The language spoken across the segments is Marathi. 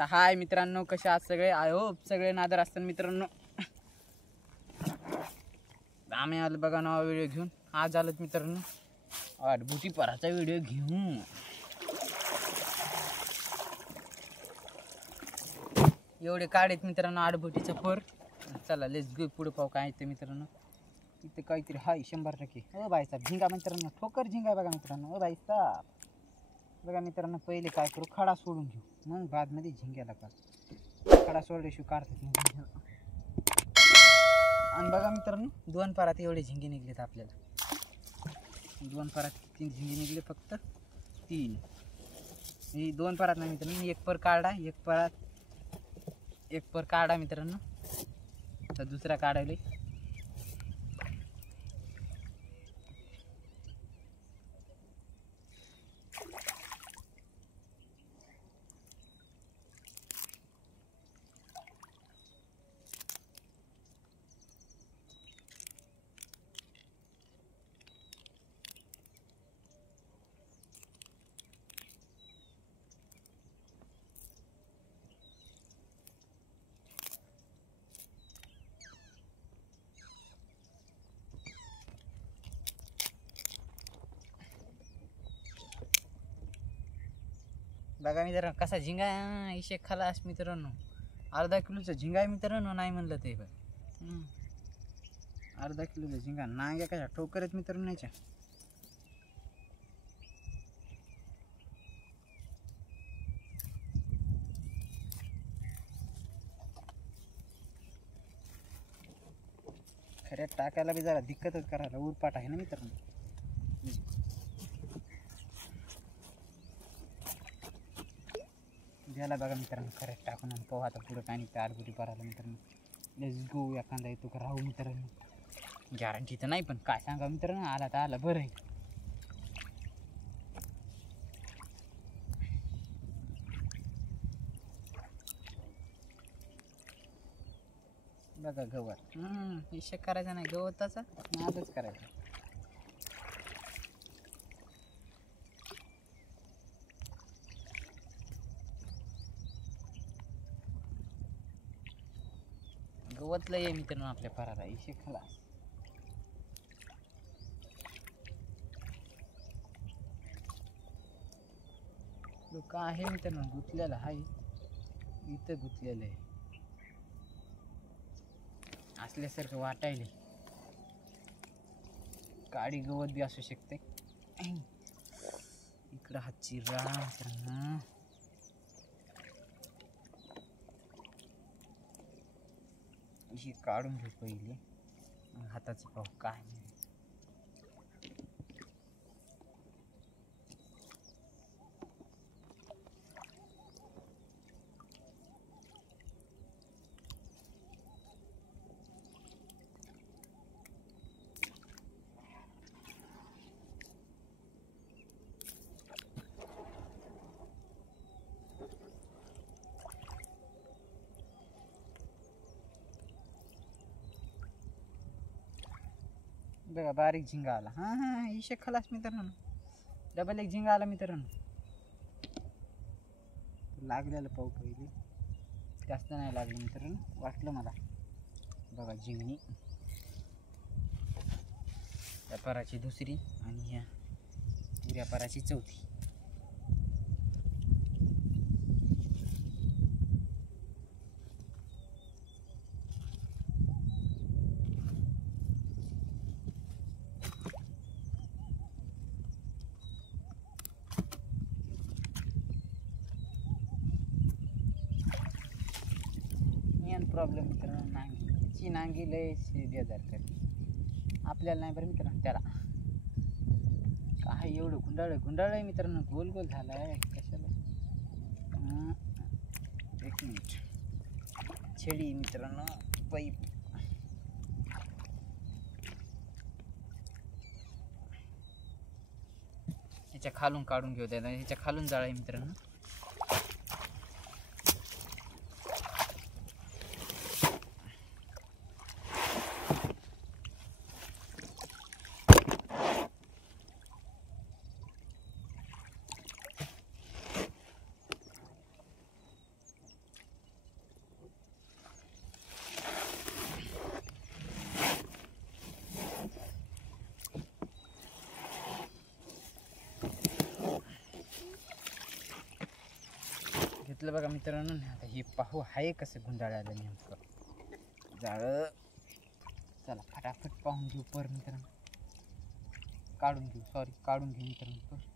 तर हाय मित्रांनो, कसे आहात सगळे? आय होप सगळे नादर असतात मित्रांनो. आम्ही आलो बघा नवा व्हिडिओ घेऊन. आज आलोत मित्रांनो आडबुटी पराचा व्हिडिओ घेऊन. एवढे काढेत मित्रांनो आडबुटीचा पर. चला लेट्स गो, पुढे पाहू काय ते मित्रांनो. इथे काहीतरी हाय 100%. ओ भाई साहेब झिंगा मित्रांनो, ठोकर झिंगा बघा मित्रांनो. ओ भाई साहेब बघा मित्रांनो, पहिले काय करू, खडा सोडून घेऊ, मग बादमध्ये झिंग्याला काढ. खडा सोडल्याशिवाय काढतात. आणि बघा मित्रांनो, 2 परात एवढे झिंगे निघलेत आपल्याला. 2 परात 3 झिंगे निघले, फक्त 3. ही 2 परात नाही मित्रांनो, एक पर काढा, एक पर काढा मित्रांनो. तर दुसरा काढायला बघा मित्रांनो कसा झिंगा आहे. इशे खलास मित्रांनो, अर्धा किलोचा झिंगा आहे मित्रांनो. नाही म्हणलं ते अर्धा किलोचा झिंगा. नांग्या कशा ठोकर आहेत मित्रांनो याच्या. खऱ्यात टाकायला बी जरा दिक्कतच करायला, उरपाट आहे ना मित्रांनो. द्यायला बघा मित्रांनो खऱ्यात टाकून, आणि पाहू आता पुढं काय नाही. आडबुटी पराला मित्रांनो लेट्स गो. एखादा येतो का राहू मित्रांनो, गॅरंटी तर नाही, पण काय सांगा मित्रांनो, आला तर आला बरं आहे. बघा गवत, हिशेक करायचा नाही गवताचा, नादच करायचा. गवतला ये मित्रांनो आपल्या पराला. हिशेक खलास. लोक आहे मित्रांनो, गुतलेला आहे इथं, गुतलेलं आहे असल्यासारखं वाटायले. काळी गवत बी असू शकते. इकडं हात चिरा मित्रांनो. ही काढून घेऊ पहिले, हाताचं पाहू काय. बघा बारीक झिंगा आला. हा इशे खलास मित्रांनो. डबल एक झिंगा आला मित्रांनो. लागलेलं पाहू पहिले, जास्त नाही लागलं मित्रांनो, वाटलं मला. बघा झिंगणी या पराची दुसरी आणि ह्या पुऱ्या पराची चौथी. प्रॉब्लेम मित्रांनो, नांगी नांगी लय बेजार करते आपल्याला. नाही बरं मित्रांनो, त्याला काय एवढं गुंडाळ आहे मित्रांनो, गोल गोल झाला आहे कशाला. एक मिनिट, छेडी मित्रांनो, पाईप. ह्याच्या खालून काढून घेऊ द्यायला, ह्याच्या खालून जाळ आहे मित्रांनो. घेतलं बघा मित्रांनो. आता हे पाहू आहे कसं गुंडाळायला नेमकं जाळं. चला फटाफट पाहून घेऊ पर मित्रांनो. काढून घेऊ मित्रांनो पर.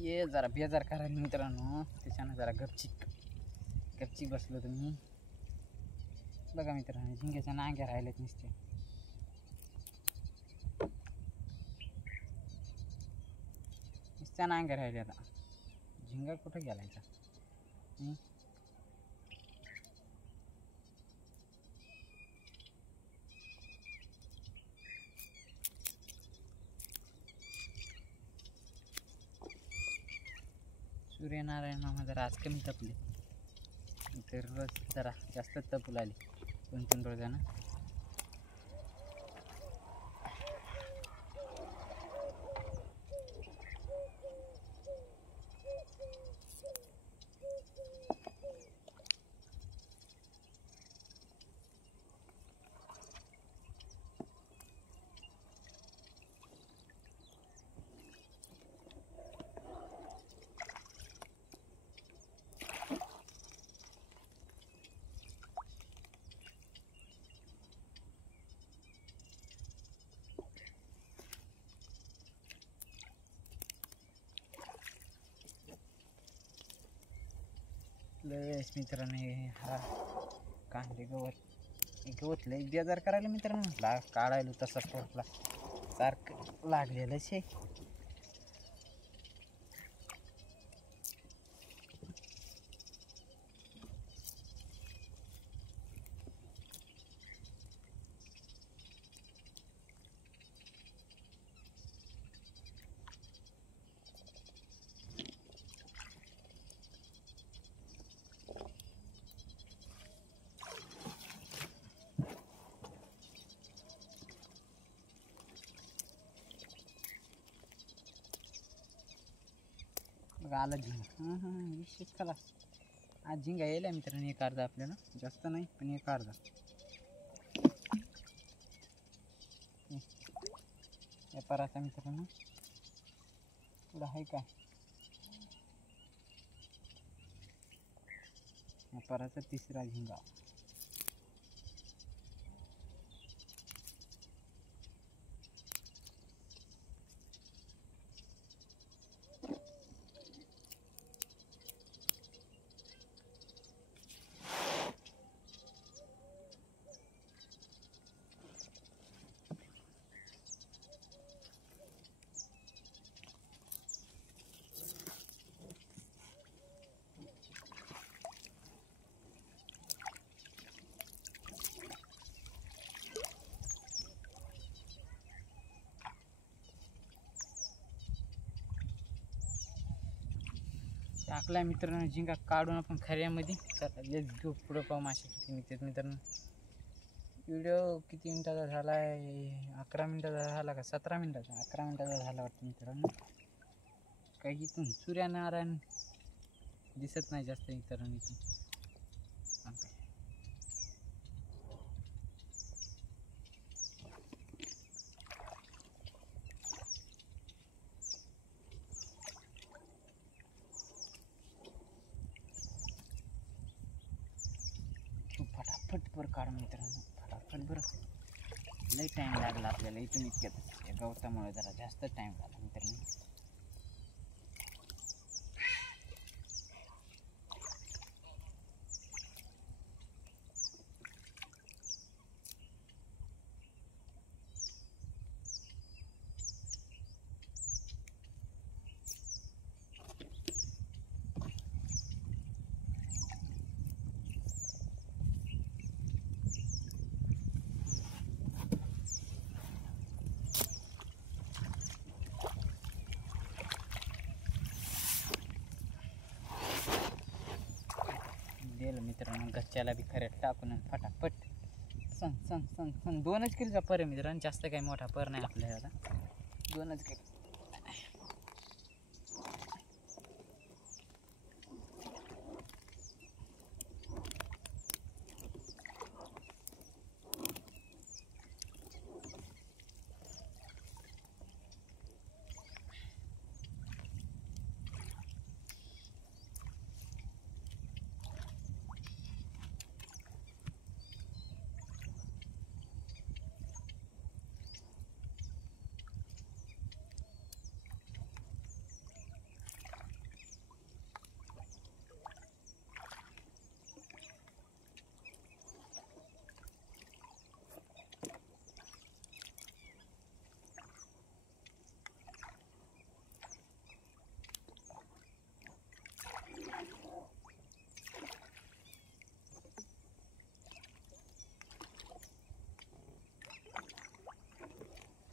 ये जरा बेजार करायला मित्रांनो. त्याच्यानं जरा गपचिक बसलो तुम्ही बघा मित्रांनो. झिंग्याच्या नांग्या राहिल्यात नुसते. नुसत्या नांग्या राहिल्या. आता झिंगा कुठं गेलायचा. सूर्यनारायण जरा आज कमी तपले. तर रोज जरा जास्त तपू लागली 2-3 रोजानं. लयच मित्रांनो हा कांदे गवत लय बेजार करायला मित्रांनो. म्हटला काढायला तसा ठोकला सारखं लागलेलंच आहे. आला झिंगा. विशेष खलास. आज झिंगा यायला मित्रांनो. एक अर्धा आपल्याला जास्त नाही पण एक अर्धा. व्यापाराचा मित्रांनो पुढं आहे का. व्यापाराचा तिसरा झिंगा. टाकला मित्रांनो झिंगा काढून आपण खऱ्यामध्ये. चला लेट्स गो पुढं पाहू मासे किती निघतात मित्रांनो. व्हिडिओ किती मिनिटाचा झाला आहे. 11 मिनिटाचा झाला का 17 मिनिटाचा. 11 मिनिटाचा झाला वाटतं मित्रांनो. काही इथून सूर्यनारायण दिसत नाही जास्त मित्रांनो इथून. फटाफट वर काढ मित्रांनो. फटाफट बरं. लई टाईम लागला आपल्याला इथून इतक्यात. या गवतामुळे जरा जास्त टाईम झाला मित्रांनो. घरच्याला बी खऱ्यात टाकून आणि फटाफट सण सण सण सण 2च किलोचा पर आहे मित्रांनो, जास्त काही मोठा पर नाही आपल्याला, 2च किलो.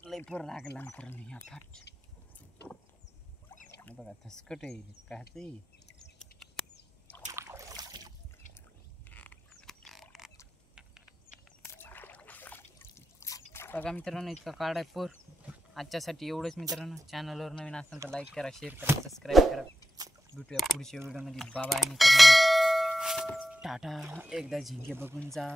लई पर लागला मित्रांनो ह्या फाट. बघा धसकट येईल काय ते. बघा मित्रांनो इतका काढाय पर. आजच्यासाठी एवढंच मित्रांनो. चॅनलवर नवीन असेल तर लाईक करा, शेअर करा, सबस्क्राईब करा. भेटूया पुढच्या व्हिडिओमध्ये. बाय बाय मित्रांनो, टाटा. एकदा झिंगे बघून जा.